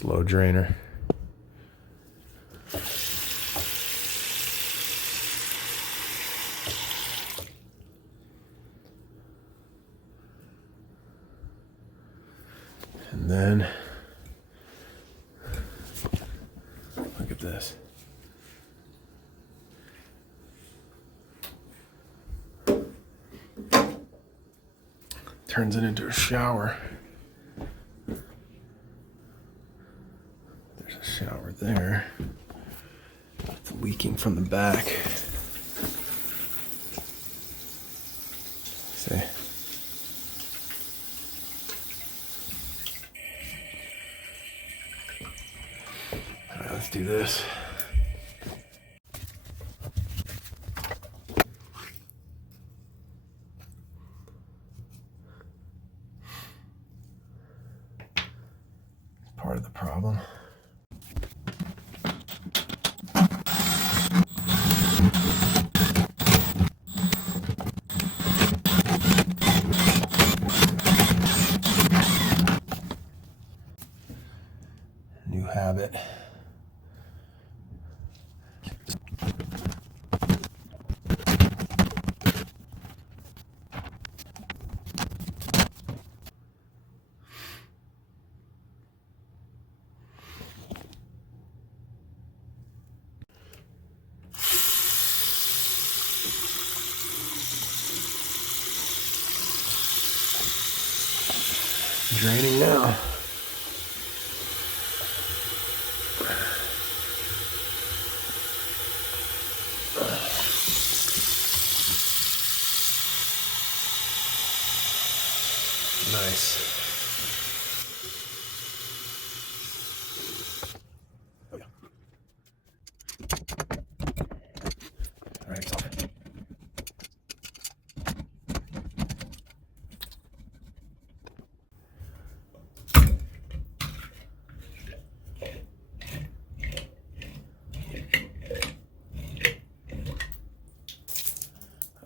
slow drainer. And then, look at this. Turns it into a shower. There's a shower there. It's leaking from the back. See? All right, let's do this. Part of the problem. New habit. Draining now. Nice. Oh yeah. All right, it's off.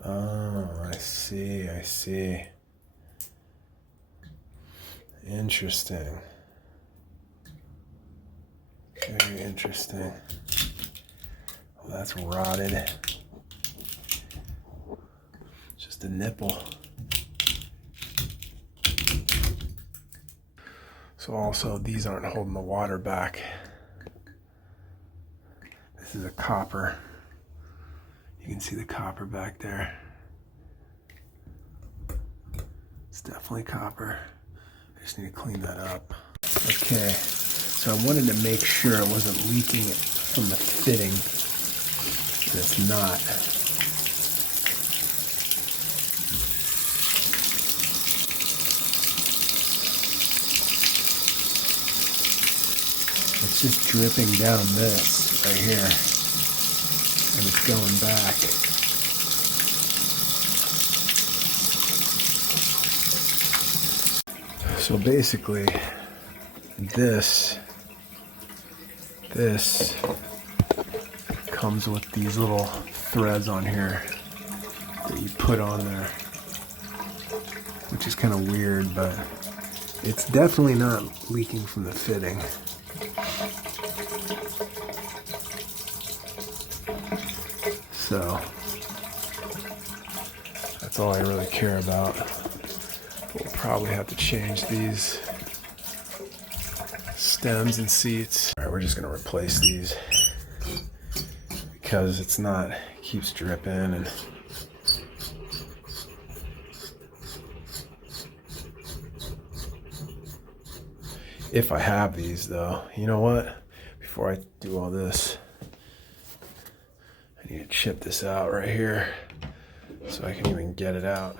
Oh, I see. Interesting. Very interesting. Well, that's rotted. Just a nipple. So also, these aren't holding the water back. This is a copper. You can see the copper back there. It's definitely copper. I just need to clean that up. Okay, so I wanted to make sure it wasn't leaking from the fitting. And it's not. It's just dripping down this right here. And it's going back. So basically, this comes with these little threads on here that you put on there, which is kind of weird, but it's definitely not leaking from the fitting. So that's all I really care about. We'll probably have to change these stems and seats. All right, we're just gonna replace these because it's not, it keeps dripping and if I have these though, you know what? Before I do all this, I need to chip this out right here so I can even get it out.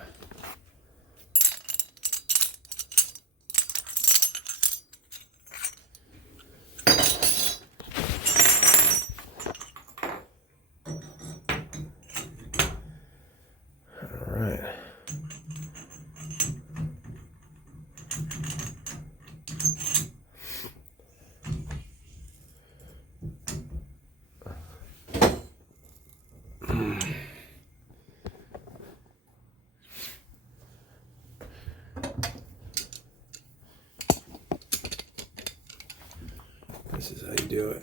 This is how you do it.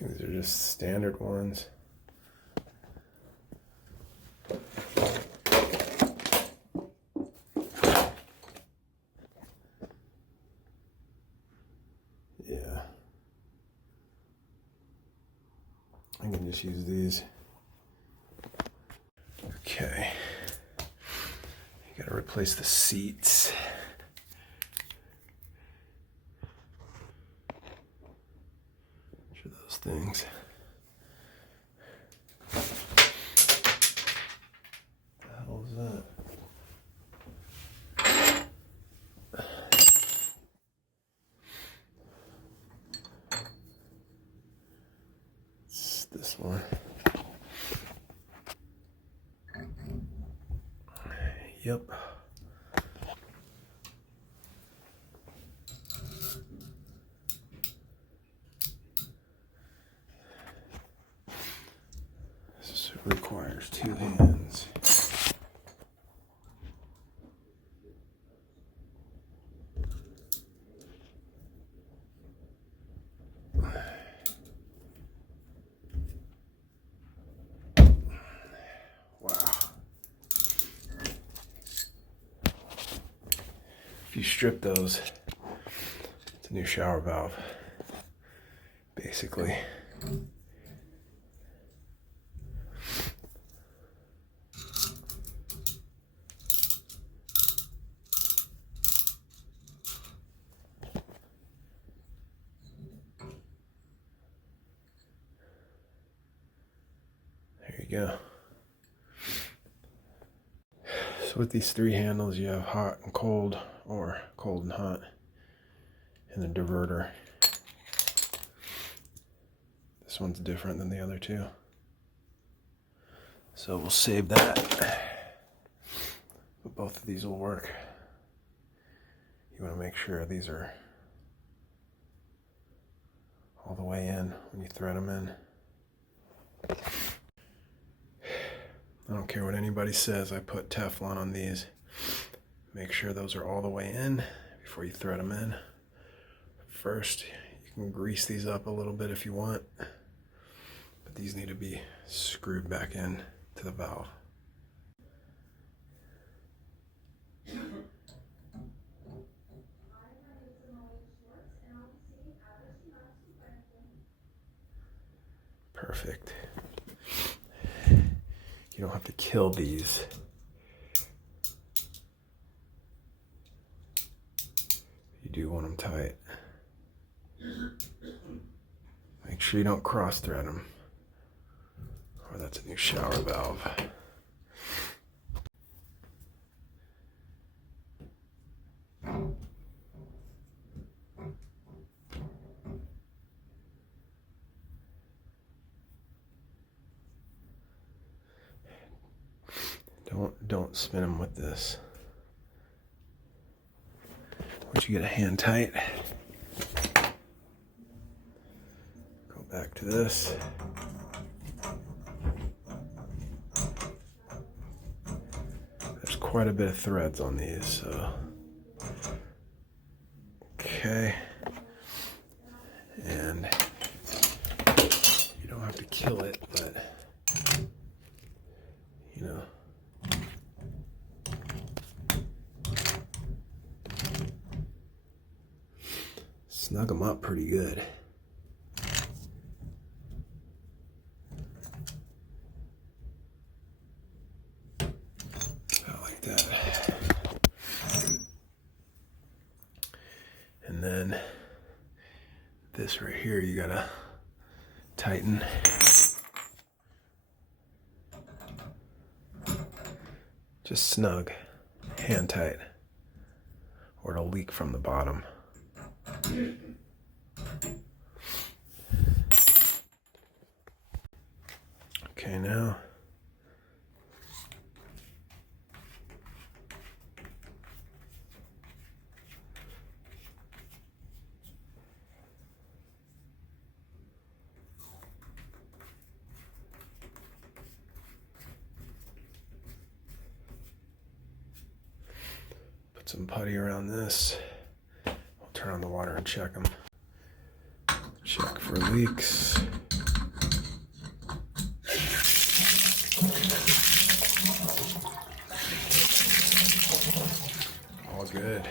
These are just standard ones. Yeah. I can just use these. Okay. You gotta replace the seats. Those things. What the hell is that? It's this one. Yep. This requires 2 hands. Wow. If you strip those, it's a new shower valve, basically. There you go. So with these 3 handles, you have hot and cold, or cold and hot, and the diverter. This one's different than the other 2. So we'll save that. But both of these will work. You want to make sure these are all the way in when you thread them in. I don't care what anybody says, I put Teflon on these. Make sure those are all the way in before you thread them in. First, you can grease these up a little bit if you want, but these need to be screwed back in to the valve. Perfect. You don't have to kill these. You do want them tight. Make sure you don't cross thread them, or that's a new shower valve. Don't spin them with this. Once you get a hand tight, go back to this. There's quite a bit of threads on these, so okay. And you don't have to kill it, but you know. Snug them up pretty good. About like that. And then this right here, you gotta tighten. Just snug, hand tight, or it'll leak from the bottom. Okay, now put some putty around this. I'll turn on the water and check them. Check for leaks. All good.